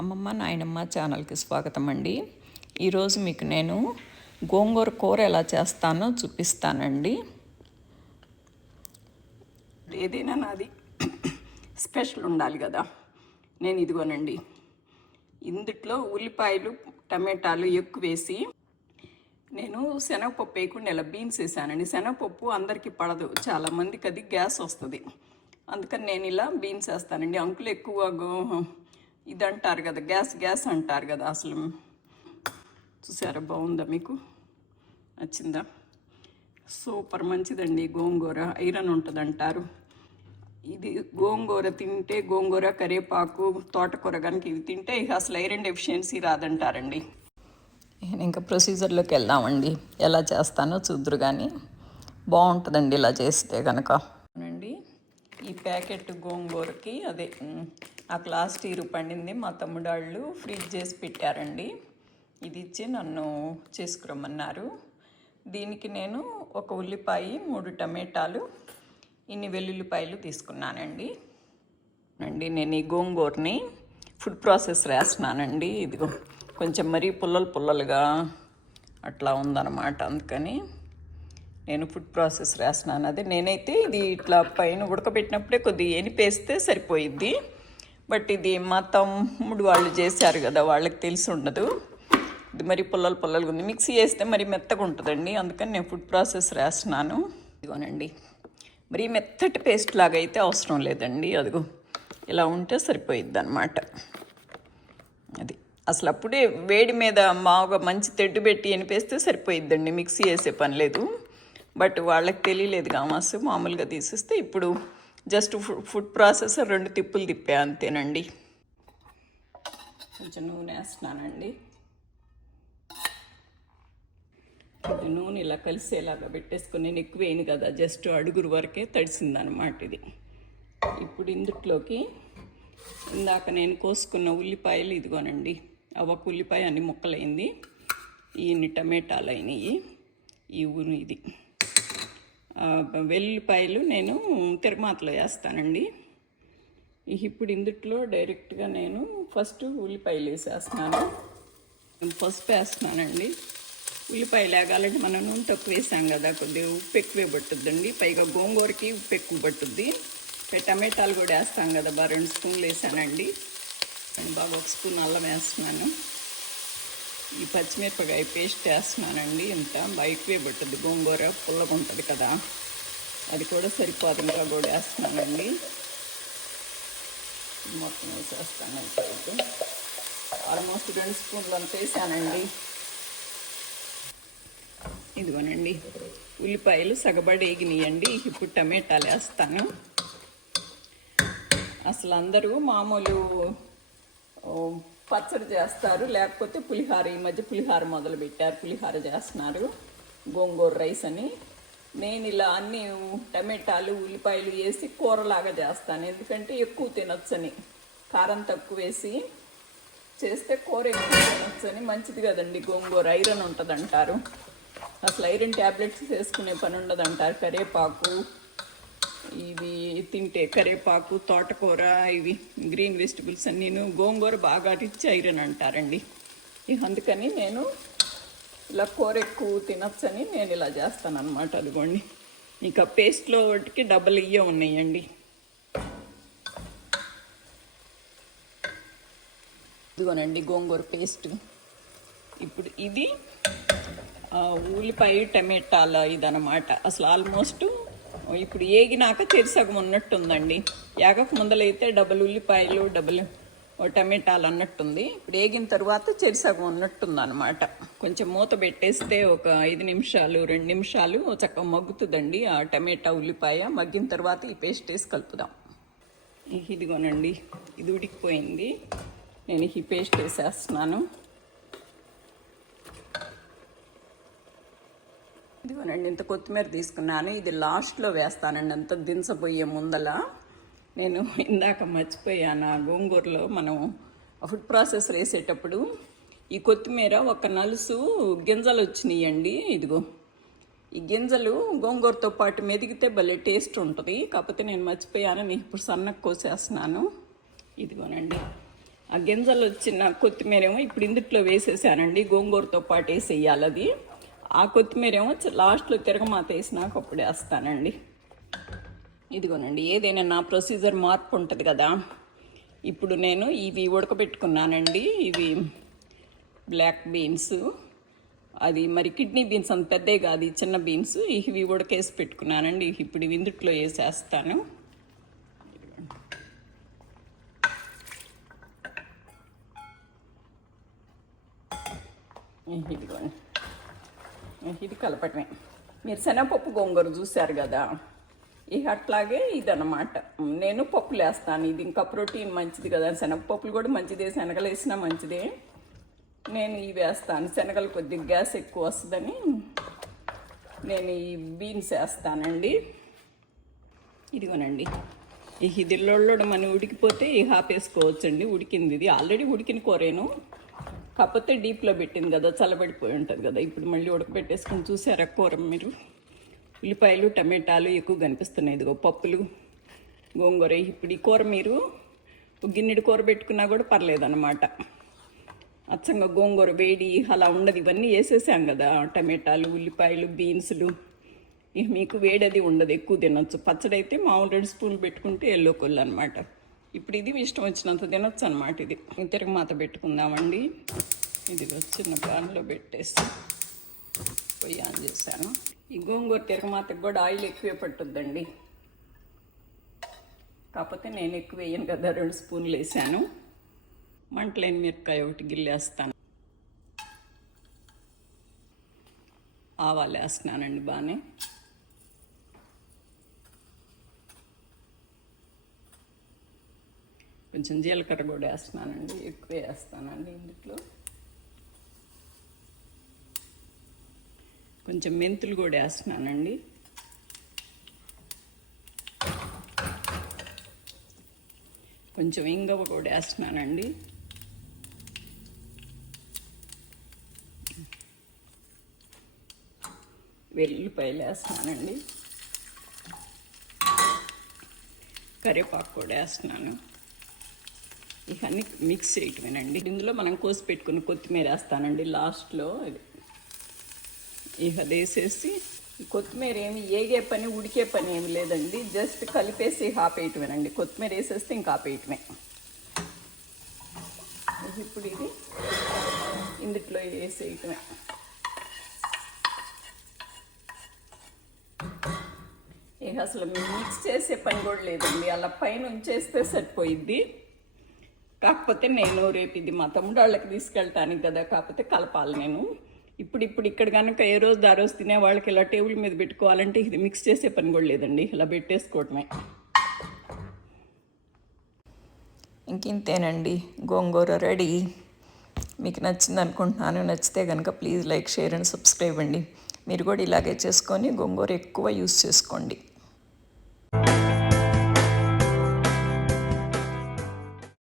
అమ్మమ్మ నాయనమ్మ ఛానల్కి స్వాగతం అండి. ఈరోజు మీకు నేను గోంగూర కూర ఎలా చేస్తానో చూపిస్తానండి. ఏదైనా నాది స్పెషల్ ఉండాలి కదా. నేను ఇదిగోనండి, ఇందుట్లో ఉల్లిపాయలు టమాటాలు ఎక్కువ వేసి నేను శనగపప్పు వేయకుండా ఇలా బీన్స్ వేసానండి. శనగపప్పు అందరికీ పడదు, చాలామందికి అది గ్యాస్ వస్తుంది. అందుకని నేను ఇలా బీన్స్ వేస్తానండి. అంకులు ఎక్కువ ఇది అంటారు కదా, గ్యాస్ అంటారు కదా. అసలు చూసారా, బాగుందా, మీకు నచ్చిందా? సూపర్ మంచిదండి. గోంగూర ఐరన్ ఉంటుంది అంటారు. ఇది గోంగూర తింటే, గోంగూర కరివేపాకు తోటకూర కనుక ఇవి తింటే అసలు ఐరన్ డెఫిషియన్సీ రాదంటారండి. ఇంకా ప్రొసీజర్లోకి వెళ్దామండి. ఎలా చేస్తానో చూద్దరు కానీ బాగుంటుందండి ఇలా చేస్తే కనుక. అండి, ఈ ప్యాకెట్ గోంగూరకి అదే ఆ క్లాస్ టీరు పండింది మా తమ్ముడాళ్ళు ఫ్రీజ్ చేసి పెట్టారండి. ఇది ఇచ్చి నన్ను చేసుకురమ్మన్నారు. దీనికి నేను ఒక ఉల్లిపాయ, 3 టమాటాలు, ఇన్ని వెల్లుల్లిపాయలు తీసుకున్నానండి. నేను ఈ గోంగూరని ఫుడ్ ప్రాసెసర్ వేస్తున్నానండి. ఇదిగో కొంచెం మరీ పుల్లలుగా అట్లా ఉందన్నమాట. అందుకని నేను ఫుడ్ ప్రాసెసర్ వేస్తున్నాను. అదే నేనైతే ఇది ఇట్లా పైన ఉడకబెట్టినప్పుడే కొద్దిగా ఎనిపేస్తే సరిపోయిద్ది. బట్ ఇది మా తమ్ముడు వాళ్ళు చేశారు కదా, వాళ్ళకి తెలిసి ఉండదు. ఇది మరి పుల్లలుగా ఉంది. మిక్సీ వేస్తే మరి మెత్తగా ఉంటుందండి. అందుకని నేను ఫుడ్ ప్రాసెసర్ వేస్తున్నాను. ఇదిగోనండి, మరి మెత్తటి పేస్ట్ లాగా అయితే అవసరం లేదండి. అదిగో ఇలా ఉంటే సరిపోయిద్ది అనమాట. అది అసలు అప్పుడే వేడి మీద మామూలుగా మంచి తెడ్డు పెట్టి ఎనిపేస్తే సరిపోయిద్దండి, మిక్సీ వేసే పని లేదు. బట్ వాళ్ళకి తెలియలేదు కామాసు, మామూలుగా తీసేస్తే. ఇప్పుడు జస్ట్ ఫుడ్ ప్రాసెసర్ 2 తిప్పులు తిప్పా అంతేనండి. కొంచెం నూనె వేస్తున్నానండి. నూనె ఇలా కలిసేలాగా పెట్టేసుకొని, నేను ఎక్కువ వేయను కదా, జస్ట్ అడుగురు వరకే తడిసిందనమాట ఇది. ఇప్పుడు ఇందుట్లోకి ఇందాక నేను కోసుకున్న ఉల్లిపాయలు ఇదిగోనండి, ఒక ఉల్లిపాయ అన్ని ముక్కలైంది, ఇన్ని టమాటాలు అయినాయి, ఈ ఇది వెల్లుల్లిపాయలు నేను తిరమాతలో వేస్తానండి. ఇప్పుడు ఇందుట్లో డైరెక్ట్గా నేను ఫస్ట్ ఉల్లిపాయలు వేసేస్తున్నాను. పసుపు వేస్తున్నానండి. ఉల్లిపాయలు వేగాలంటే మనం నూనె తక్కువ వేసాం కదా, కొద్దిగా ఉప్పు ఎక్కువే పట్టుద్దండి. పైగా గోంగూరకి ఉప్పు ఎక్కువ పట్టుద్ది. టమాటాలు కూడా వేస్తాం కదా, 2 స్పూన్లు వేసానండి. నేను బాగా 1 స్పూన్ అల్లం వేస్తున్నాను. ఈ పచ్చిమిరపకాయ పేస్ట్ వేస్తున్నానండి. ఇంత బాగా ఎక్కువే పట్టుద్ది, గోంగూర పుల్లగా ఉంటుంది కదా, అది కూడా సరిపోదు. ఇంకా కూడా వేస్తున్నానండి. మొత్తం వేసేస్తాను. ఇప్పుడు ఆల్మోస్ట్ 2 స్పూన్లు అంత వేసానండి. ఇదిగోనండి, ఉల్లిపాయలు సగబడి వేగినాయండి. ఇప్పుడు టమాటాలు వేస్తాను. అసలు అందరూ మామూలు పచ్చడి చేస్తారు, లేకపోతే పులిహార. ఈ మధ్య పులిహార మొదలు పెట్టారు, పులిహార చేస్తున్నారు, గోంగూర రైస్ అని. నేను ఇలా అన్ని టమాటాలు ఉల్లిపాయలు వేసి కూరలాగా చేస్తాను. ఎందుకంటే ఎక్కువ తినొచ్చని, కారం తక్కువ వేసి చేస్తే కూర ఎక్కువ తినొచ్చని. మంచిది కదండి గోంగూర, ఐరన్ ఉంటుంది అంటారు. అసలు ఐరన్ ట్యాబ్లెట్స్ వేసుకునే పని ఉండదు అంటారు. కరివేపాకు ఇవి తింటే, కరివేపాకు తోటకూర ఇవి గ్రీన్ వెజిటబుల్స్ అన్నీను, గోంగూర బాగా రిచ్ ఐరన్ అంటారండి. అందుకని నేను ఇలా కూర ఎక్కువ తినొచ్చని నేను ఇలా చేస్తాను అనమాట. అదిగోండి, ఇంకా పేస్ట్లో వాటికి డబల్ ఇయ్యే ఉన్నాయండి. ఇదిగోనండి గోంగూర పేస్ట్. ఇప్పుడు ఇది ఉల్లిపాయ టమాటాల ఇదనమాట. అసలు ఆల్మోస్ట్ ఇప్పుడు ఏగినాక చెరిసగం ఉన్నట్టుందండి. ఏగక ముందలైతే డబల్ ఉల్లిపాయలు డబల్ టమాటాలు అన్నట్టుంది. ఇప్పుడు ఏగిన తర్వాత చెరిసగం ఉన్నట్టుంది అనమాట. కొంచెం మూత పెట్టేస్తే ఒక 5 నిమిషాలు 2 నిమిషాలు చక్కగా మగ్గుతుందండి ఆ టమాటా ఉల్లిపాయ. మగ్గిన తర్వాత ఈ పేస్ట్ వేసి కలుపుదాం. ఇదిగోనండి, ఇది ఉడికిపోయింది. నేను ఈ పేస్ట్ వేసేస్తున్నాను. ఇదిగోనండి, ఇంత కొత్తిమీర తీసుకున్నాను. ఇది లాస్ట్లో వేస్తానండి, అంత దించబోయే ముందల. నేను ఇందాక మర్చిపోయాను, ఆ గోంగూరలో మనం ఫుడ్ ప్రాసెసర్ వేసేటప్పుడు ఈ కొత్తిమీర ఒక నలుసు గింజలు వచ్చినాయండి. ఇదిగో ఈ గింజలు గోంగూరతో పాటు మెదిగితే భలే టేస్ట్ ఉంటుంది. కాకపోతే నేను మర్చిపోయాను, నేను ఇప్పుడు సన్నగా కోసేస్తున్నాను. ఇదిగోనండి, ఆ గింజలు వచ్చిన కొత్తిమీర ఏమో ఇప్పుడు ఇందుట్లో వేసేసానండి. గోంగూరతో పాటు వేసేయాలి అది. ఆ కొత్తిమీర ఏమో లాస్ట్లో తిరగమాత వేసినాక అప్పుడు వేస్తానండి. ఇదిగోనండి, ఏదైనా నా ప్రొసీజర్ మార్పు ఉంటుంది కదా. ఇప్పుడు నేను ఇవి ఉడకబెట్టుకున్నానండి. ఇవి బ్లాక్ బీన్స్, అది మరి కిడ్నీ బీన్స్ అంత పెద్దవి కాదు, చిన్న బీన్స్. ఇవి ఉడకేసి పెట్టుకున్నానండి. ఇప్పుడు ఇవి ఇందుట్లో వేసేస్తాను. ఇదిగోండి, ఇది కలపటమే. మీరు శనగపప్పు గోంగూర చూశారు కదా, ఇక అట్లాగే ఇదన్నమాట. నేను పప్పులు వేస్తాను. ఇది ఇంకా ప్రోటీన్ మంచిది కదా, శనగపప్పులు కూడా మంచిదే, శనగలు వేసినా మంచిదే. నేను ఇవి వేస్తాను. శనగలు కొద్దిగా గ్యాస్ ఎక్కువ వస్తుందని నేను ఈ బీన్స్ వేస్తానండి. ఇదిగోనండి, ఇది లొళ్ళడం అని ఉడికిపోతే ఈ ఆపేసుకోవచ్చండి. ఉడికింది, ఇది ఆల్రెడీ ఉడికిన కూరేను, కాకపోతే డీప్లో పెట్టింది కదా, చల్లబడిపోయి ఉంటుంది కదా. ఇప్పుడు మళ్ళీ ఉడకబెట్టేసుకొని చూసారా కూర మీరు. ఉల్లిపాయలు టమాటాలు ఎక్కువ కనిపిస్తున్నాయి. ఇదిగో పప్పులు, గోంగూర. ఇప్పుడు ఈ కూర మీరు గిన్నెడు కూర పెట్టుకున్నా కూడా పర్లేదన్నమాట. అచ్చంగా గోంగూర వేడి అలా ఉండదు. ఇవన్నీ వేసేసాం కదా, టమాటాలు, ఉల్లిపాయలు, బీన్స్లు. ఇక మీకు వేడది ఉండదు, ఎక్కువ తినొచ్చు. పచ్చడి అయితే మామూలు 2 స్పూన్లు పెట్టుకుంటే ఎల్లో కొల్లు అనమాట. ఇప్పుడు ఇది ఇష్టం వచ్చినంత తినొచ్చు అనమాట. ఇది తిరగమాత పెట్టుకుందామండి. ఇది చిన్న ప్యాన్లో పెట్టేసి పొయ్యి ఆన్ చేశాను. ఈ గోంగూర తిరగమాతకు కూడా ఆయిల్ ఎక్కువే పట్టుద్దండి, కాకపోతే నేను ఎక్కువ వేయను కదా, 2 స్పూన్లు వేసాను. మంటలేని మిరపకాయ ఒకటి గిల్లేస్తాను. ఆవాలు వేస్తున్నానండి బాగానే. కొంచెం జీలకర్ర కూడా వేస్తున్నానండి, ఎక్కువే వేస్తానండి ఇందులో. కొంచెం మెంతులు కూడా వేస్తున్నానండి. కొంచెం ఇంగవ కూడా వేస్తున్నానండి. వెల్లుల్లిపాయలు వేస్తున్నానండి. కరివేపాకు కూడా వేస్తున్నాను. ఇవన్నీ మిక్స్ చేయటమేనండి. ఇందులో మనం కోసి పెట్టుకుని కొత్తిమీర వేస్తానండి లాస్ట్లో. ఇక అది వేసేసి, కొత్తిమీర ఏమి ఏగే పని ఉడికే పని ఏమి లేదండి, జస్ట్ కలిపేసి ఆపేయటమేనండి. కొత్తిమీర వేసేస్తే ఇంకా ఆపేయటమే. ఇప్పుడు ఇది ఇందులో వేసేయటమే. ఇక అసలు మిక్స్ చేసే పని కూడా లేదండి, అలా పైన ఉంచేస్తే సరిపోయిద్ది. కాకపోతే నేను రేపు ఇది మా తమ్ముడు వాళ్ళకి తీసుకెళ్ళటానికి కదా, కాకపోతే కలపాలి నేను. ఇప్పుడు ఇక్కడ కనుక ఏ రోజు ఆ రోజు తినే వాళ్ళకి ఇలా టేబుల్ మీద పెట్టుకోవాలంటే ఇది మిక్స్ చేసే పని కూడా లేదండి, ఇలా పెట్టేసుకోవటమే. ఇంకేంతేనండి, గోంగూర రెడీ. మీకు నచ్చింది అనుకుంటున్నాను. నచ్చితే కనుక please like, share and subscribe అండి. మీరు కూడా ఇలాగే చేసుకొని గోంగూర ఎక్కువ యూస్ చేసుకోండి.